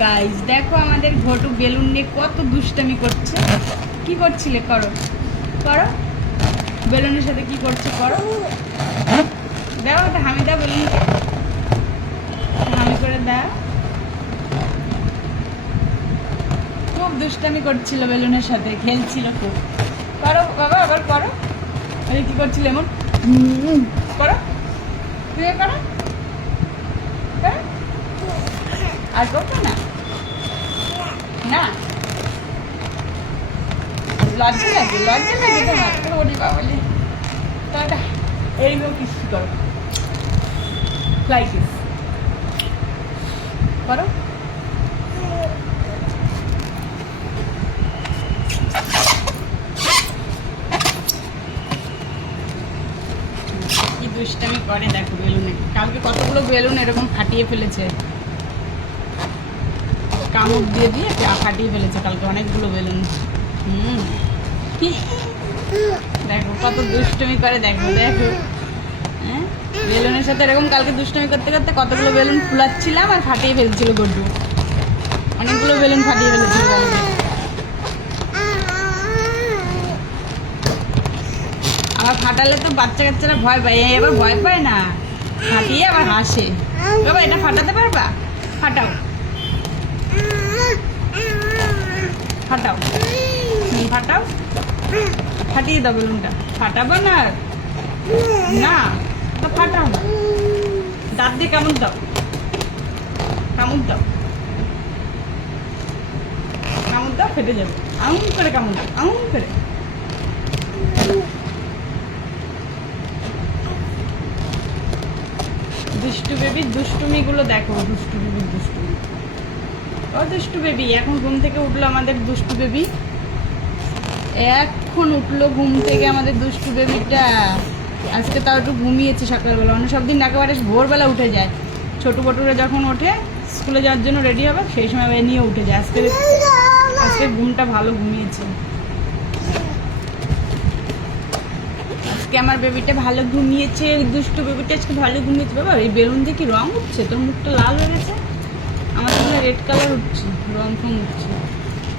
Guys দেখো আমাদের ঘটু balloon নিয়ে কত দুষ্টামি করছে। কি করছিলে? করো করো, বেলুনের সাথে কি করছে করো। দাও ওটা হামি দাও, বেলুনকে হামি করে দাও। খুব দুষ্টামি করছিল বেলুনের সাথে, খেলছিল খুব। করো বাবা, আবার করো। এই কি করছিল এমন? করো, তুই করো, আর করবো না। না লজ্জা লাগে, লজ্জা লাগে তোমার? ওরে বাবালে, তাহলে এইরকম কিছু করো, ফ্লাই কিস করো। কি দুষ্টামি করে দেখো বেলুনে। কালকে কতগুলো বেলুন এরকম ফাটিয়ে ফেলেছে, কামড় দিয়ে দিয়ে ফাটিয়ে ফেলেছে কালকে অনেকগুলো বেলুন। দেখো কত দুষ্টুমি করে, দেখো দেখো। হ্যাঁ, বেলুনের সাথে এরকম কালকে দুষ্টুমি করতে করতে কতগুলো বেলুন ফুলাচ্ছিলাম আর ফাটিয়ে ফেলছিল গড্ডু। অনেকগুলো বেলুন ফাটিয়ে ফেলেছিল কালকে। আবার ফাটালে তো বাচ্চা কাচ্চারা ভয় পায়, এবার ভয় পায় না, ফাটিয়ে আবার হাসে। বাবা এটা ফাটাতে পারবা? ফাটাও ফাটাও, ফাটাও, ফাটিয়ে দাও বেলুনটা। ফাটাবো না, না তো ফাটাও না, দাঁত দিয়ে কামড় দাও, কামড় দাও, কামড় দাও, ফেটে যাবে। আঙুল করে কামড় দাও, আঙুল করে। দুষ্টু বেবির দুষ্টুমিগুলো দেখো, দুষ্টু বেবির দুষ্টুমি। ও দুষ্টু বেবি এখন ঘুম থেকে উঠলো আমাদের দুষ্টু বেবি, এখন উঠলো ঘুম থেকে আমাদের দুষ্টু বেবিটা। আজকে তাও একটু ঘুমিয়েছে সকালবেলা, অন্য সব দিন একেবারে ভোরবেলা উঠে যায়। ছোটো বটুরা যখন ওঠে স্কুলে যাওয়ার জন্য রেডি হবে সেই সময় নিয়ে উঠে যায়। আজকে আজকে ঘুমটা ভালো ঘুমিয়েছে, আজকে আমার বেবিটা ভালো ঘুমিয়েছে। দুষ্টু বেবিটা আজকে ভালো ঘুমিয়েছে। বাবা এই বেলুন দিয়ে কি রং উঠছে? তোর মুখটা লাল হয়ে গেছে, আমার তো রেড কালার উঠছে, রং ফং উঠছে।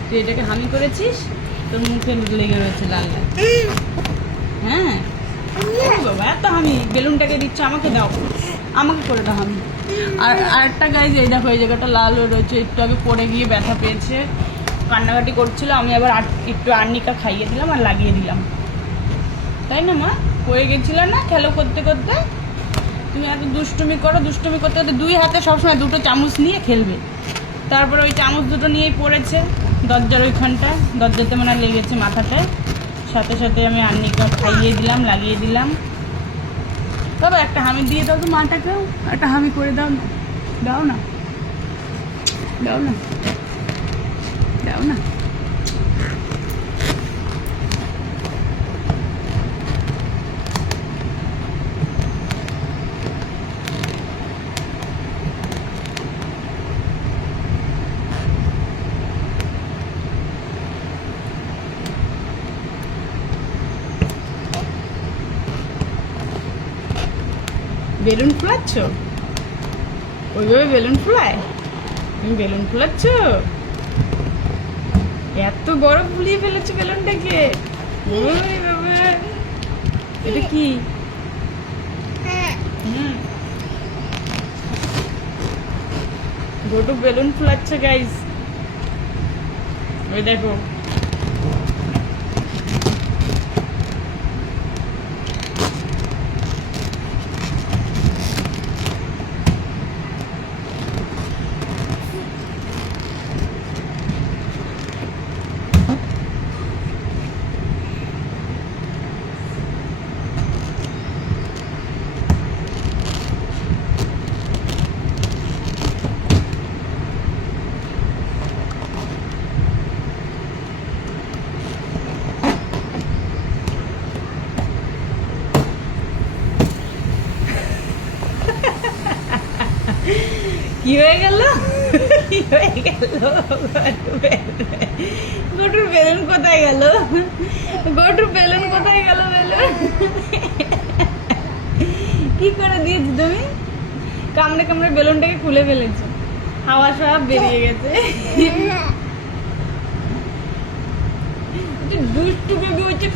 তুই এটাকে হামি করেছিস, তোর মুখে লেগে রয়েছে লাল লাল। হ্যাঁ বাবা এত হামি, বেলুনটাকে দিচ্ছ আমাকে দাও, আমাকে করে দাও হামি। আর আরেকটা গাইজ এই দেখো এই জায়গাটা লাল হয়ে রয়েছে, একটু আগে পড়ে গিয়ে ব্যথা পেয়েছে, কান্নাকাটি করছিল। আমি আবার একটু আর্নিকা খাইয়ে দিলাম আর লাগিয়ে দিলাম, তাই না মা? পড়ে গেছিল না খেলো করতে করতে? তুমি এত দুষ্টুমি করো, দুষ্টুমি করতে করতে দুই হাতে সবসময় দুটো চামচ নিয়ে খেলবে। তারপরে ওই চামচ দুটো নিয়েই পড়েছে দরজার ওইখানটায়, দরজাতে মনে হয় লেগেছে মাথাটায়। সাথে সাথে আমি আর্নিকা খাইয়ে দিলাম, লাগিয়ে দিলাম। তবে একটা হামি দিয়ে দাও তো মাটাকেও, একটা হামি করে দাও না, দাও না, দাও না, দাও না। বেলুন ফুলাচ্ছ? ওইভাবে বেলুন ফুলায়? তুমি বেলুন ফুলাচ্ছ? এত বড় ফুলিয়ে ফেলেছো বেলুনটাকে। ওরে বাবা, এটা কি? গোটু বেলুন ফুলাচ্ছে গাইস, ওই দেখো। কি হয়ে গেল? কি হয়ে গেল? গোটুর বেলুন কোথায় গেল? গোটুর বেলুন কোথায় গেল? বেলুন কি করে দিয়েছি তুমি? কামড়ে কামড়ে বেলুনটাকে খুলে ফেলেছো। হাওয়া সব বেরিয়ে গেছে। দুষ্টু বেবি হচ্ছে